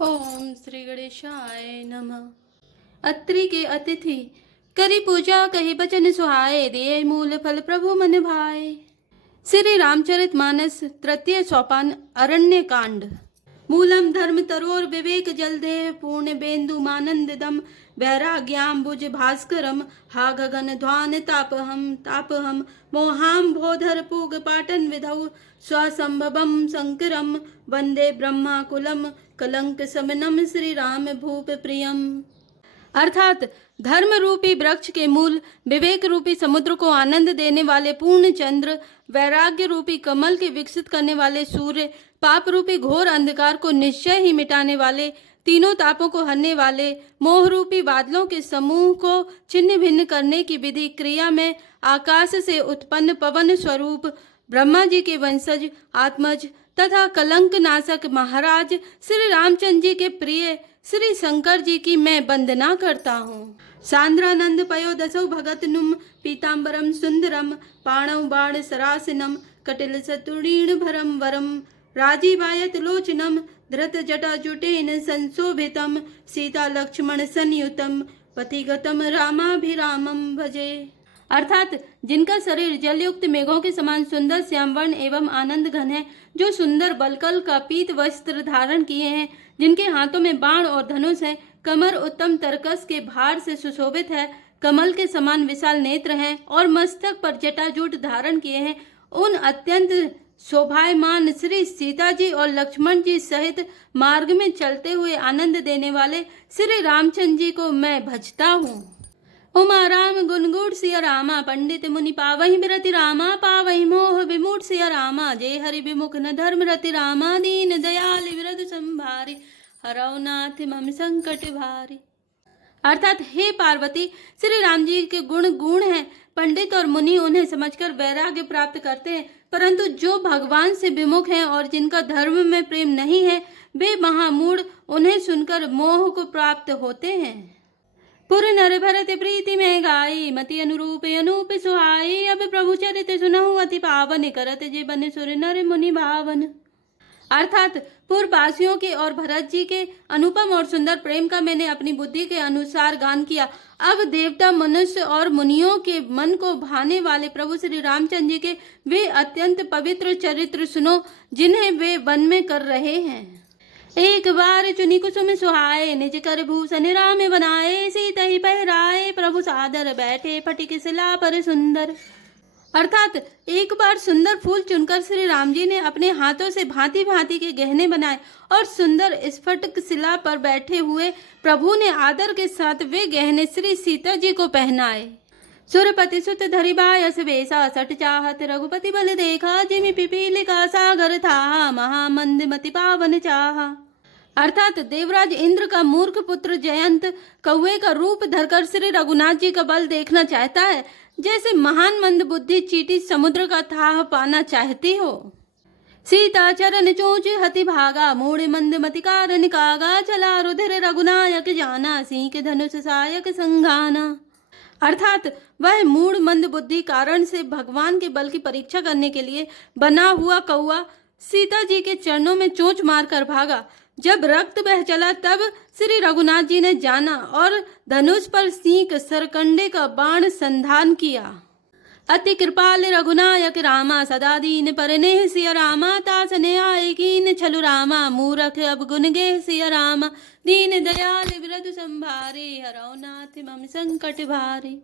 ओम श्री गणेशाय नमः। अत्रि के अतिथि करी पूजा कही बचन सुहाए, दिए मूल फल प्रभु मन भाए। श्री रामचरित मानस तृतीय सोपान अरण्य कांड। मूलम धर्म तरोर विवेक जलदेव, पूर्ण बेंदु मानंददम, वैराग्याम्बुज भास्करम, हा गगन ध्वान तापहम मोहाम भोधर पूग पाटन विधौ, स्वसंभवम शंकरम वंदे ब्रह्माकुलम, कलंक समनम श्री राम भूप प्रियम। अर्थात धर्म रूपी वृक्ष के मूल, विवेक रूपी समुद्र को आनंद देने वाले पूर्ण चंद्र, वैराग्य रूपी कमल के विकसित करने वाले सूर्य, पाप रूपी घोर अंधकार को निश्चय ही मिटाने वाले, तीनों तापों को हरने वाले, मोह रूपी बादलों के समूह को छिन्न भिन्न करने की विधि क्रिया में आकाश से उत्पन्न पवन स्वरूप ब्रह्मा जी के वंशज आत्मज तथा कलंक नाशक महाराज श्री रामचंद्र जी के प्रिय श्री शंकर जी की मैं वंदना करता हूँ। सांद्रानंद पयोदसौ भगत नुम, पीताम्बरम सुंदरम, पाणौ बाण सरासनम, कटिल सतुरीण भरम वरम, राजीवायत लोचनम, धृत जटा जुटेन संशोभितम, सीता लक्ष्मण संयुतम, पथिगतम रामाभिरामम भजे। अर्थात जिनका शरीर जलयुक्त मेघों के समान सुंदर श्यामवर्ण एवं आनंद घन है, जो सुंदर बलकल का पीत वस्त्र धारण किए हैं, जिनके हाथों में बाण और धनुष है, कमर उत्तम तरकस के भार से सुशोभित है, कमल के समान विशाल नेत्र हैं और मस्तक पर जटाजूट धारण किए हैं, उन अत्यंत शोभायमान श्री सीता जी और लक्ष्मण जी सहित मार्ग में चलते हुए आनंद देने वाले श्री रामचंद्र जी को मैं भजता हूँ। उमा राम गुनगुण सिया रामा, पंडित मुनि पावहि बिरति रामा, पावहि मोह विमूढ़ सिया रामा, जय हरि विमुख न धर्म रति रामा, दीन दयाल विरद संभारी, हरौ नाथ मम संकट भारी। अर्थात हे पार्वती, श्री राम जी के गुण गुण हैं, पंडित और मुनि उन्हें समझकर वैराग्य प्राप्त करते हैं, परंतु जो भगवान से विमुख हैं और जिनका धर्म में प्रेम नहीं है, वे महामूढ़ उन्हें सुनकर मोह को प्राप्त होते हैं। पुर नर भरत प्रीति में गाई, मति अनुरूप अनूप सुहाई, अब प्रभु चरित सुनहु अति पावन, करत जे बन सुर नर मुनि भावन। अर्थात पूर्ववासियों के और भरत जी के अनुपम और सुंदर प्रेम का मैंने अपनी बुद्धि के अनुसार गान किया। अब देवता मनुष्य और मुनियों के मन को भाने वाले प्रभु श्री रामचंद्र जी के वे अत्यंत पवित्र चरित्र सुनो, जिन्हें वे वन में कर रहे हैं। एक बार चुनी कुसुम सुहाए, निज कर भूषण राम बनाए, सीता ही पहराए, प्रभु सादर बैठे फटिक शिला पर सुंदर। अर्थात एक बार सुंदर फूल चुनकर श्री राम जी ने अपने हाथों से भांति भांति के गहने बनाए और सुंदर स्फटिक शिला पर बैठे हुए प्रभु ने आदर के साथ वे गहने श्री सीता जी को पहनाए। सुरपति सुत धरि बायस बेसा, सट चाहत रघुपति बल देखा, जिमि पिपीली का सागर था, महामंद मति पावन चाहा। अर्थात देवराज इंद्र का मूर्ख पुत्र जयंत कौवे का रूप धरकर श्री रघुनाथ जी का बल देखना चाहता है, जैसे महान मंद बुद्धि चींटी समुद्र का थाह पाना चाहती हो। सीता चरण चोंच हति भागा, मूढ़ मंद मति कारण कागा, चला रुधिर रघुनायक जाना, सींक धनुष सायक संघाना। अर्थात वह मूढ़ मंद बुद्धि कारण से भगवान के बल की परीक्षा करने के लिए बना हुआ कौआ सीता जी के चरणों में चोंच मारकर भागा। जब रक्त बह चला तब श्री रघुनाथ जी ने जाना और धनुष पर सींक सरकंडे का बाण संधान किया। अति कृपाल रघुनायक रामा, सदा दीन पर नेह सिया रामा, तास ने आए कीन छलु रामा, मूरख अब गुन गे सिया रामा, दीन दयाल विरद संभारे, हरौ नाथ मम संकट भारे।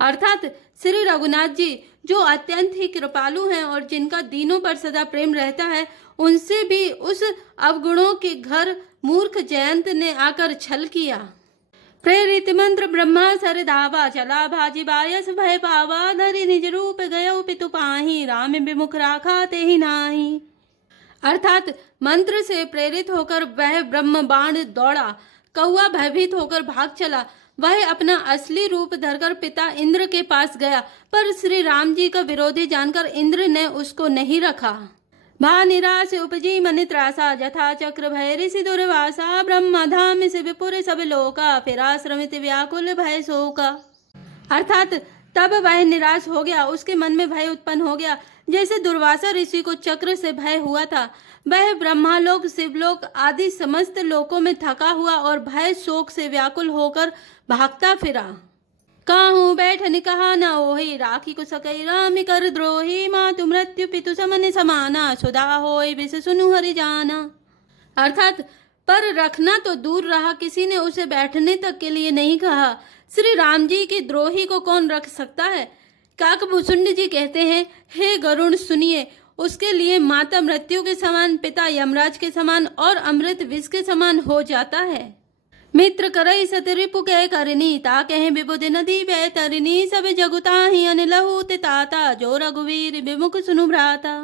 अर्थात श्री रघुनाथ जी जो अत्यंत ही कृपालु हैं और जिनका दीनों पर सदा प्रेम रहता है, उनसे भी उस अवगुणों के घर मूर्ख जयंत ने आकर छल किया। प्रेरित मंत्र ब्रह्मा सर धावा, चला भाजी बायस भय पावा, धरि निज रूप गयो पितु पाही, राम विमुख राखा ते ही नाही। अर्थात मंत्र से प्रेरित होकर वह ब्रह्म बाण दौड़ा, कौआ भयभीत होकर भाग चला। वह अपना असली रूप धरकर पिता इंद्र के पास गया, पर श्री राम जी का विरोधी जानकर इंद्र ने उसको नहीं रखा। भा निराश उपजी मन त्रासा, जथा चक्र भय ऋषि दुर्वासा, ब्रह्मा धाम से विपुर सब लोका, फिर आश्रमित व्याकुल भय शोका। अर्थात तब वह निराश हो गया, उसके मन में भय उत्पन्न हो गया, जैसे दुर्वासा ऋषि को चक्र से भय हुआ था। वह ब्रह्मालोक, शिवलोक आदि समस्त लोकों में थका हुआ और भय शोक से व्याकुल होकर भागता फिरा। काहू बैठन कहा न ओहि, राखी को सकई राम कर द्रोही, मातु मृत्यु पितु समन समाना, सुधा होय विष सुनु हरि जाना। अर्थात पर रखना तो दूर रहा, किसी ने उसे बैठने तक के लिए नहीं कहा। श्री राम जी के द्रोही को कौन रख सकता है। काकभूषुंड जी कहते हैं, हे गरुण सुनिए, उसके लिए माता मृत्यु के समान, पिता यमराज के समान और अमृत विष के समान हो जाता है। मित्र करई सत रिपु कह करनी, ता कहें विबुध नदी बैतरनी, सब जगुता ही अनलहु ताता, जो रघुवीर विमुख सुनु भ्राता।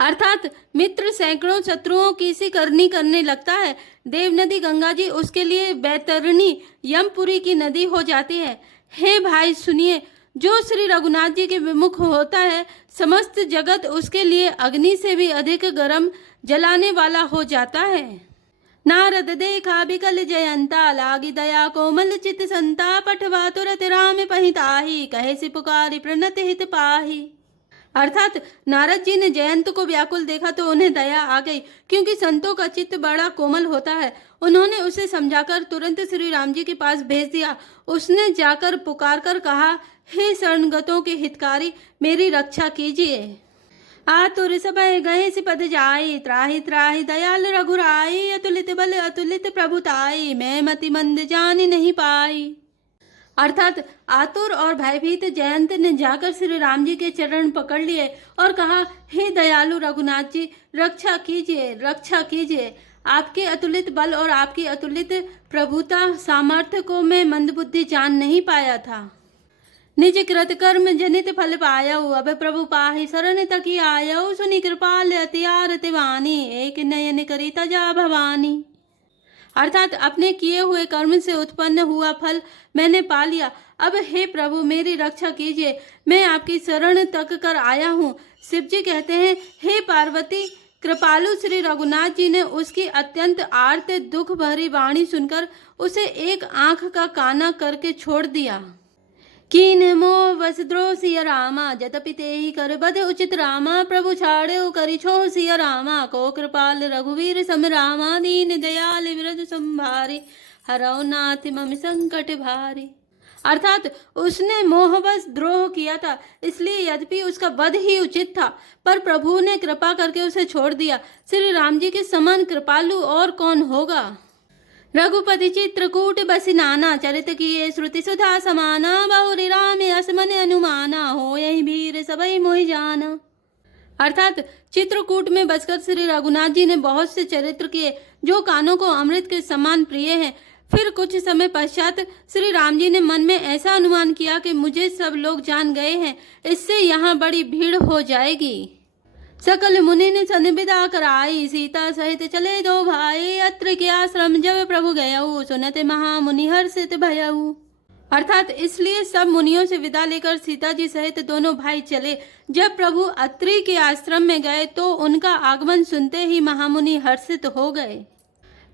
अर्थात मित्र सैकड़ों शत्रुओं की सी करनी करने लगता है, देव नदी गंगा जी उसके लिए बैतरणी यमपुरी की नदी हो जाती है। हे भाई सुनिए, जो श्री रघुनाथ जी के विमुख होता है, समस्त जगत उसके लिए अग्नि से भी अधिक गर्म जलाने वाला हो जाता है। नारद देखा बिकल जयंता, लागी दया कोमल चित संता, पठवा तुरत राम पहिताही, कहे से पुकारी प्रणत हित पाही। अर्थात नारद जी ने जयंत को व्याकुल देखा तो उन्हें दया आ गई, क्योंकि संतों का चित्त बड़ा कोमल होता है। उन्होंने उसे समझाकर तुरंत श्री राम जी के पास भेज दिया। उसने जाकर पुकार कर कहा, हे शरणगतों के हितकारी, मेरी रक्षा कीजिए। आतुर सबय गए सिपद जाई, त्राहि त्राहि दयाल रघुराई, अतुलित बल अतुलित प्रभुताई, मैं मति मंद जान नहीं पाई। अर्थात आतुर और भयभीत जयंत ने जाकर श्री राम जी के चरण पकड़ लिए और कहा, हे दयालु रघुनाथ जी, रक्षा कीजिए, रक्षा कीजिए। आपके अतुलित बल और आपकी अतुलित प्रभुता सामर्थ्य को मैं मंदबुद्धि जान नहीं पाया था। निज कृत कर्म जनित फल पायऊ, अब प्रभु पाहि शरण तकी आयऊ, सुनि कृपाल अति आरति वाणी, एक नयन करी तजा भवानी। अर्थात अपने किए हुए कर्म से उत्पन्न हुआ फल मैंने पा लिया। अब हे प्रभु मेरी रक्षा कीजिए, मैं आपकी शरण तक कर आया हूँ। शिव जी कहते हैं, हे पार्वती, कृपालु श्री रघुनाथ जी ने उसकी अत्यंत आर्त दुख भरी वाणी सुनकर उसे एक आंख का काना करके छोड़ दिया। कीन मोह वस द्रोह सिया रामा, जतपि तेहि कर बध उचित रामा, प्रभु छाड़े करि छोह सिया रामा, को कृपाल रघुवीर सम रामा, दीन दयाल विरध संभारी, हरौ नाथ मम संकट भारी। अर्थात उसने मोहवश द्रोह किया था, इसलिए यद्यपि उसका वध ही उचित था, पर प्रभु ने कृपा करके उसे छोड़ दिया। श्री राम जी के समान कृपालु और कौन होगा। रघुपति चित्रकूट बसी नाना, चरित किए श्रुति सुधा समाना, बहुरी राम असमन अनुमाना, हो यही भीर सबई मोहि जाना। अर्थात चित्रकूट में बसकर श्री रघुनाथ जी ने बहुत से चरित्र किए जो कानों को अमृत के समान प्रिय हैं। फिर कुछ समय पश्चात श्री राम जी ने मन में ऐसा अनुमान किया कि मुझे सब लोग जान गए हैं, इससे यहाँ बड़ी भीड़ हो जाएगी। सकल मुनि ने सनिविदा कराई, सीता सहित चले दो भाई, अत्रि के आश्रम जब प्रभु गयऊ, सुनते महामुनि हर्षित भयऊ। अर्थात इसलिए सब मुनियों से विदा लेकर सीता जी सहित दोनों भाई चले। जब प्रभु अत्रि के आश्रम में गए तो उनका आगमन सुनते ही महामुनि हर्षित हो गए।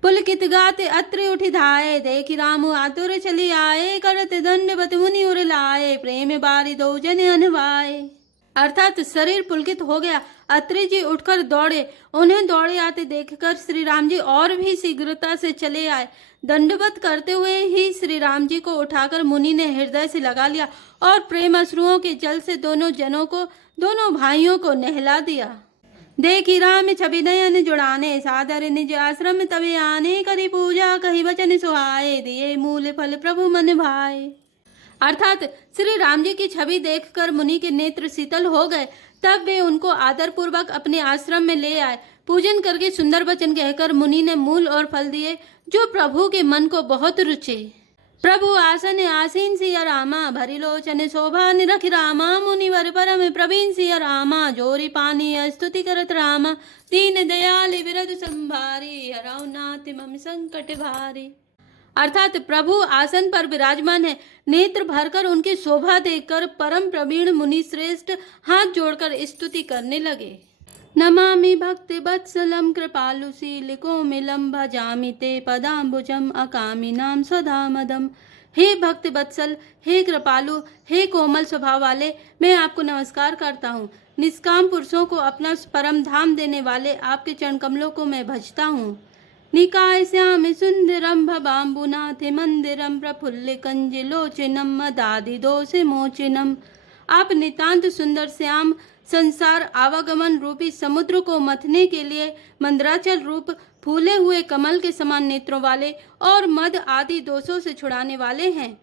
पुलकित गाते अत्रि उठी धाये, देखी रामु आतुर चली आए, करत दंडवत मुनि उर लाए, प्रेम बारी दो जन अनवाए। अर्थात शरीर पुलकित हो गया। अत्रि जी उठकर दौड़े, उन्हें दौड़े आते देखकर श्री राम जी और भी शीघ्रता से चले आए। दंडवत करते हुए ही श्री राम जी को उठाकर मुनि ने हृदय से लगा लिया और प्रेम अश्रुओं के जल से दोनों भाइयों को नहला दिया। देखी राम छवि नयन जुड़ाने, सादर निज आश्रम तबे आने, करी पूजा कही वचन सुहाए, दिए मूल फल प्रभु मन भाए। अर्थात श्री राम जी की छवि देखकर मुनि के नेत्र शीतल हो गए। तब वे उनको आदर पूर्वक अपने आश्रम में ले आए। पूजन करके सुंदर वचन कहकर मुनि ने मूल और फल दिए जो प्रभु के मन को बहुत रुचे। प्रभु आसन आसीन सिया रामा, भरी लोचन शोभा निरखि रामा, मुनिवर परम प्रवीण सिया रामा, जोरी पानी स्तुति करत रामा, दीन दयाल विरध संभारी, हरौ नाथ मम संकट भारी। अर्थात प्रभु आसन पर विराजमान है। नेत्र भरकर उनकी शोभा देखकर परम प्रवीण मुनि श्रेष्ठ हाथ जोड़कर स्तुति करने लगे। नमामि भक्ति वत्सलम कृपालुशील कोमिलम, भजामि ते पदाम्बुजम अकामिनाम सदा मदम, हे भक्त वत्सल, हे कृपालु, हे कोमल स्वभाव वाले, मैं आपको नमस्कार करता हूँ। निष्काम पुरुषों को अपना परम धाम देने वाले आपके चरण कमलों को मैं भजता हूँ। निकाय श्याम सुंदरम भवाम्बुनाथ मंदिरम प्रफुल्ल कंजलोचनम मदादि दोष मोचनम। आप नितांत सुंदर श्याम संसार आवागमन रूपी समुद्र को मथने के लिए मंदराचल रूप फूले हुए कमल के समान नेत्रों वाले और मद आदि दोषों से छुड़ाने वाले हैं।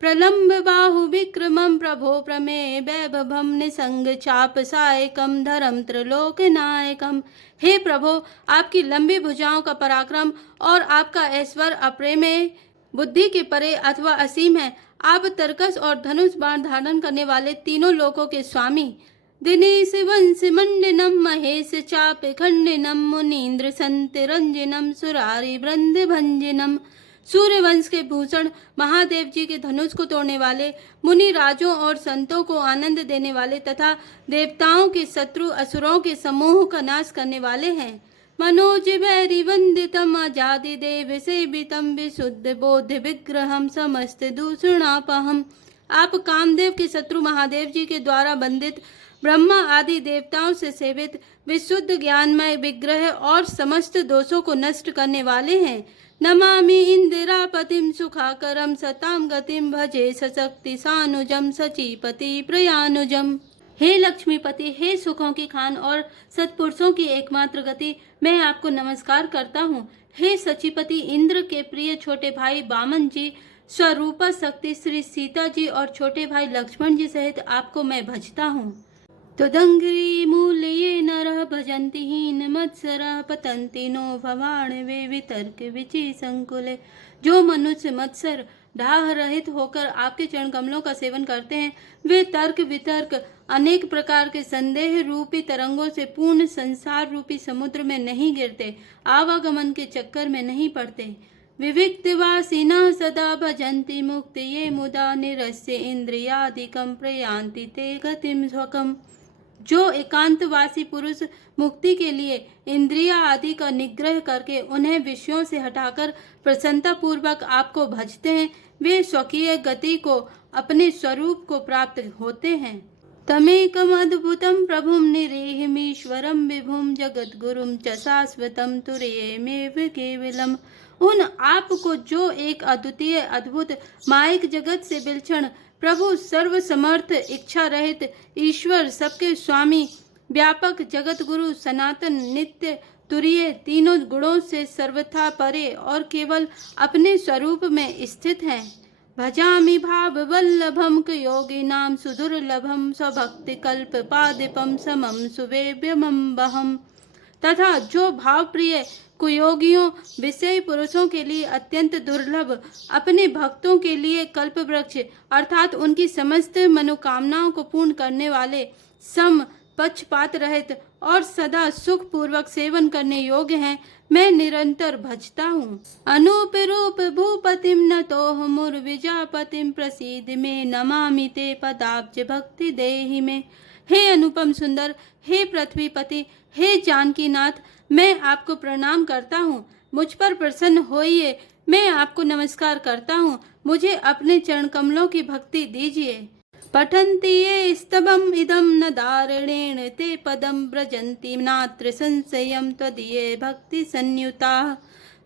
प्रलंब बाहु विक्रमम प्रभो प्रमेय वैभवम निसंग चाप सायकम धरम त्रिलोक नायकम। हे प्रभो, आपकी लंबी भुजाओं का पराक्रम और आपका ऐश्वर्य अप्रेमेय, बुद्धि के परे अथवा असीम है। आप तरकस और धनुष बाण धारण करने वाले तीनों लोकों के स्वामी। दिनेश वंश मंडनम महेश चाप खंडनम मुनीन्द्र संत रंजनम सुरारी वृंद भंजनम। सूर्य वंश के भूषण महादेव जी के धनुष को तोड़ने वाले, मुनि राजों और संतों को आनंद देने वाले तथा देवताओं के शत्रु असुरों के समूह का नाश करने वाले हैं। मनोज वैरी वंदितम आजादि देव सेवितम विशुद्ध बोध विग्रहम समस्त दूषणापहम। आप कामदेव के शत्रु महादेव जी के द्वारा बंदित, ब्रह्मा आदि देवताओं से सेवित विशुद्ध ज्ञानमय विग्रह और समस्त दोषों को नष्ट करने वाले हैं। नमामि इंदिरापतिम सुखाकरम सताम गतिम भजे सशक्ति सानुजम सचीपति प्रयानुजम। हे लक्ष्मीपति, हे सुखों की खान और सत्पुरुषों की एकमात्र गति, मैं आपको नमस्कार करता हूँ। हे सचीपति, इंद्र के प्रिय छोटे भाई वामन जी, स्वरूपा शक्ति श्री सीता जी और छोटे भाई लक्ष्मण जी सहित आपको मैं भजता हूँ। त्वदंघ्रि मूलये नरः भजन्ति हीन मत्सरः पतन्ति नो भवान वे वितर्क विचि संकुले। जो मनुष्य मत्सर डाह रहित होकर आपके चरण कमलों का सेवन करते हैं, वे तर्क वितर्क अनेक प्रकार के संदेह रूपी तरंगों से पूर्ण संसार रूपी समुद्र में नहीं गिरते, आवागमन के चक्कर में नहीं पड़ते। विविक्तवासिनः सदा भजन्ति मुक्तये मुदा निरस्य इंद्रियादिकं प्रयान्ति ते गतिं स्वकम्। जो एकांतवासी पुरुष मुक्ति के लिए इंद्रिया आदि का निग्रह करके उन्हें विषयों से हटाकर प्रसन्नता पूर्वक आपको भजते हैं, वे स्वकीय गति को, अपने स्वरूप को प्राप्त होते हैं। तमेकम अद्भुतम प्रभुम निरेहमीश्वरम विभुम जगद्गुरुम च शाश्वतम तुर्यमेव केवलम। उन आप को जो एक अद्वितीय अद्भुत मायिक जगत से विलक्षण प्रभु, सर्व समर्थ, इच्छा रहित ईश्वर, सबके स्वामी, व्यापक जगत गुरु, सनातन, नित्य, तुरीय, तीनों गुणों से सर्वथा परे और केवल अपने स्वरूप में स्थित हैं। भजामि भाव वल्लभम योगिनाम सुदुर्लभम स्वभक्ति कल्प पादिपम समम सुवेभ्यमं बहम। तथा जो भाव प्रिय कुयोगियों, विषय पुरुषों के लिए अत्यंत दुर्लभ, अपने भक्तों के लिए कल्प वृक्ष अर्थात उनकी समस्त मनोकामनाओं को पूर्ण करने वाले, सम, पक्षपात रहित और सदा सुख पूर्वक सेवन करने योग्य हैं, मैं निरंतर भजता हूँ। अनूप रूप भूपतिम नतोह मुर्विजापतिम प्रसीद में नमामि ते पदाब्ज भक्ति देहि में। हे अनुपम सुंदर, हे पृथ्वीपति, हे जानकीनाथ, मैं आपको प्रणाम करता हूँ। मुझ पर प्रसन्न होइए, मैं आपको नमस्कार करता हूँ। मुझे अपने चरण कमलों की भक्ति दीजिए। पठन्ति ये स्तवम इदम न दारणेण ते पदम व्रजन्ति नात्र संशयम त्वदीये भक्ति संयुताः।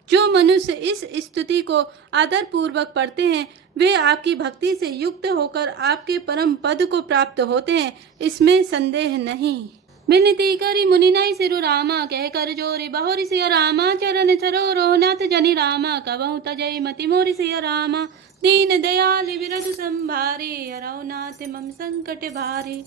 जो मनुष्य इस स्तुति को आदर पूर्वक पढ़ते हैं, वे आपकी भक्ति से युक्त होकर आपके परम पद को प्राप्त होते हैं, इसमें संदेह नहीं। विनती करी मुनिनाई सिरु रामा, कह कर जोरी बहुरी सिया रामा, चरण सरोरो नाथ जनि रामा, कबहु तजय मति मोरि सिया रामा, दीन दयाल विरधु संभारे, हरौ नाथ मम संकट भारे।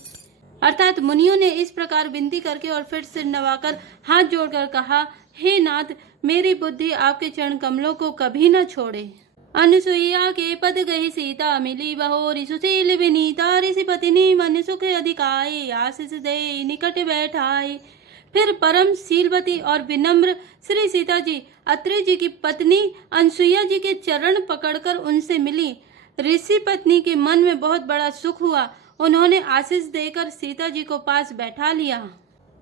अर्थात मुनियों ने इस प्रकार विनती करके और फिर सिर नवाकर हाथ जोड़कर कहा, हे नाथ, मेरी बुद्धि आपके चरण कमलों को कभी न छोड़े। अनुसुईया के पद गही सीता, मिली बहोरी सुशील विनीता, ऋषि पत्नी मन सुख अधिकाई, आशीष दे निकट बैठाई। फिर परम शीलवती और विनम्र श्री सीता जी अत्रि जी की पत्नी अनसुईया जी के चरण पकड़कर उनसे मिली। ऋषि पत्नी के मन में बहुत बड़ा सुख हुआ। उन्होंने आशीष देकर सीता जी को पास बैठा लिया।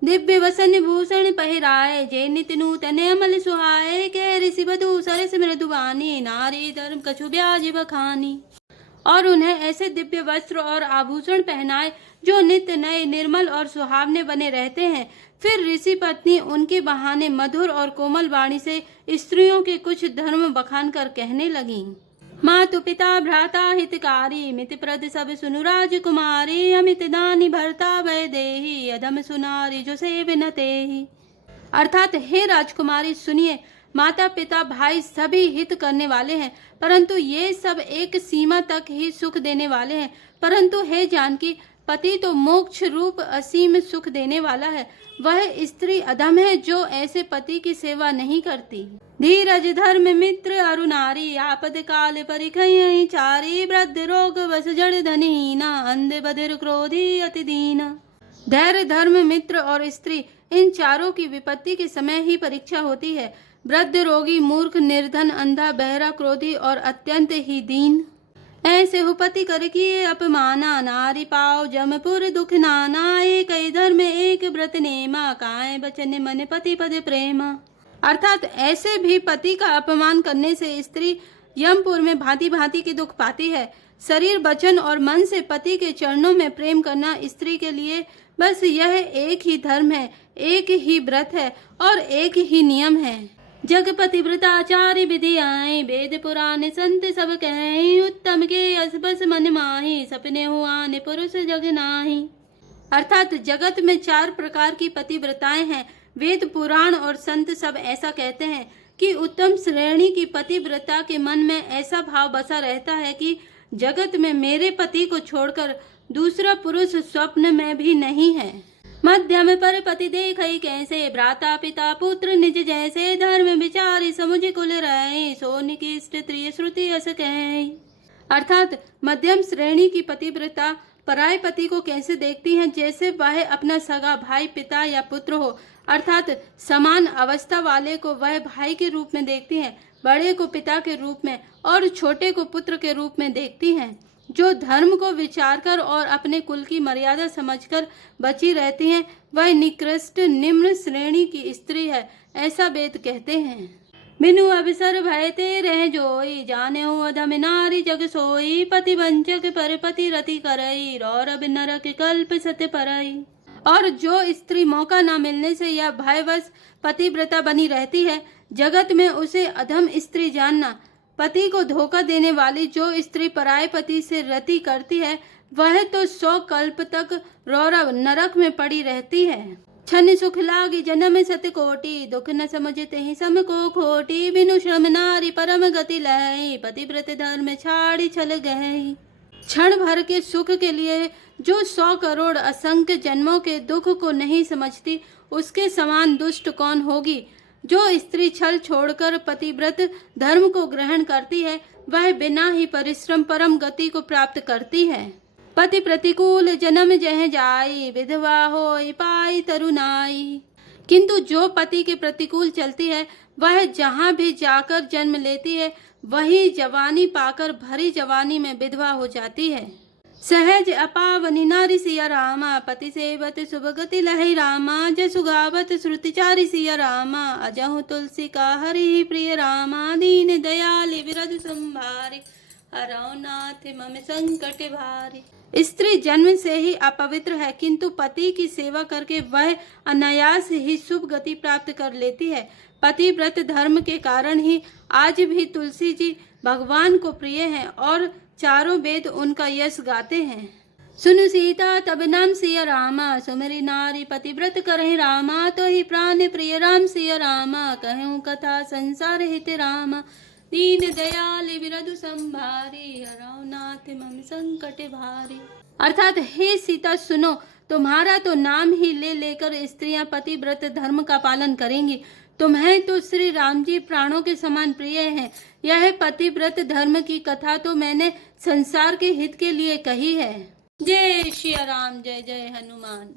दिव्य वसन भूषण पहिराए, जे नित नूतन अमल सुहाए, के ऋषि वधु सरस मृदुवानी, नारी धर्म कछु ब्याज बखानी। और उन्हें ऐसे दिव्य वस्त्र और आभूषण पहनाए जो नित्य नए, निर्मल और सुहावने बने रहते हैं। फिर ऋषि पत्नी उनके बहाने मधुर और कोमल वाणी से स्त्रियों के कुछ धर्म बखान कर कहने लगीं। मातु पिता भ्राता हितकारी, मित प्रद सब सुनु राजकुमारी, अमित दानी भरता वै देही, अधम सुनारी जो सेव न तेहि। अर्थात हे राजकुमारी सुनिए, माता पिता भाई सभी हित करने वाले हैं, परंतु ये सब एक सीमा तक ही सुख देने वाले हैं। परंतु हे जानकी, पति तो मोक्ष रूप असीम सुख देने वाला है। वह स्त्री अधम है जो ऐसे पति की सेवा नहीं करती। धीरज धर्म मित्र अरु नारी, आपद काल परिखई चारी, वृद्ध रोग बस जड़ धनहीना, अंध बधिर क्रोधी अति दीना। धैर्य धर्म मित्र और स्त्री, इन चारों की विपत्ति के समय ही परीक्षा होती है। वृद्ध रोगी मूर्ख निर्धन अंधा बहरा क्रोधी और अत्यंत ही दीन, ऐसे हो पति कर किए अपमाना, नारी पाओ जमपुर दुख नाना, एक धर्म एक व्रत नेमा, काए बचन मन पति पद प्रेमा। अर्थात ऐसे भी पति का अपमान करने से स्त्री यमपुर में भांति भांति के दुख पाती है। शरीर वचन और मन से पति के चरणों में प्रेम करना स्त्री के लिए बस यह एक ही धर्म है, एक ही व्रत है और एक ही नियम है। जगपति व्रताचार्य विधि आए, वेद पुराण संत सब कहें, उत्तम के असबस मन माही, सपने हो आने पुरुष जग नाही। अर्थात जगत में 4 प्रकार की पतिव्रताएं हैं। वेद पुराण और संत सब ऐसा कहते हैं कि उत्तम श्रेणी की पतिव्रता के मन में ऐसा भाव बसा रहता है कि जगत में मेरे पति को छोड़कर दूसरा पुरुष स्वप्न में भी नहीं है। मध्यम पर पति देखई कैसे, भ्राता पिता पुत्र निज जैसे, धर्म विचारी समुझ कुल रहे, सोन की इष्ट त्रिय श्रुति अस कहे। अर्थात मध्यम श्रेणी की पतिव्रता पराय पति को कैसे देखती हैं, जैसे वह अपना सगा भाई पिता या पुत्र हो। अर्थात समान अवस्था वाले को वह भाई के रूप में देखती हैं, बड़े को पिता के रूप में और छोटे को पुत्र के रूप में देखती हैं। जो धर्म को विचार कर और अपने कुल की मर्यादा समझकर बची रहती हैं, वह निकृष्ट निम्न श्रेणी की स्त्री है, ऐसा वेद कहते हैं। बिनु अवसर भय ते रह जोई, जाने हो अधम नारी जग सोई, पति वंचक पर पति रति करई, रौरव नरक कल्प सत्य परई। और जो स्त्री मौका न मिलने से या भयवश पतिव्रता बनी रहती है, जगत में उसे अधम स्त्री जानना। पति को धोखा देने वाली जो स्त्री पराय पति से रति करती है, वह तो 100 कल्प तक रौरव नरक में पड़ी रहती है। छन सुख लागी जन्म सत कोटि, दुख न समझते ही सम को खोटी, बिनु श्रम नारी परम गति लय, पतिव्रत धर्म छाड़ी छल गई। क्षण भर के सुख के लिए जो 100 करोड़ असंख्य जन्मों के दुख को नहीं समझती, उसके समान दुष्ट कौन होगी। जो स्त्री छल छोड़कर पतिव्रत धर्म को ग्रहण करती है, वह बिना ही परिश्रम परम गति को प्राप्त करती है। पति प्रतिकूल जन्म जह जाई, विधवा होई पाई तरुणाई। किंतु जो पति के प्रतिकूल चलती है, वह जहाँ भी जाकर जन्म लेती है, वही जवानी पाकर भरी जवानी में विधवा हो जाती है। सहज अपावनी नारी सिया रामा, पति सेवत सुभगति लहै रामा, जसु गावत श्रुति चारि सिया रामा, अजहु तुलसी का हरि प्रिय रामा, दीन दयाल विरध संभारी, हरौ नाथ मम संकट भारी। स्त्री जन्म से ही अपवित्र है, किंतु पति की सेवा करके वह अनायास ही शुभ गति प्राप्त कर लेती है। पतिव्रत धर्म के कारण ही आज भी तुलसी जी भगवान को प्रिय हैं और चारों वेद उनका यश गाते हैं। सुनु सीता तब नाम सिया रामा, सुमरि नारी पतिव्रत करहि रामा, तो ही प्राण प्रिय राम सिया रामा, कहूँ कथा संसार हित रामा, दीन दयाल विरधु संभारी, हरौ नाथ मम संकट भारी। अर्थात हे सीता सुनो, तुम्हारा तो नाम ही ले लेकर स्त्रियां पतिव्रत धर्म का पालन करेंगी। तुम्हें तो श्री राम जी प्राणों के समान प्रिय हैं। यह पतिव्रत धर्म की कथा तो मैंने संसार के हित के लिए कही है। जय श्री राम, जय जय हनुमान।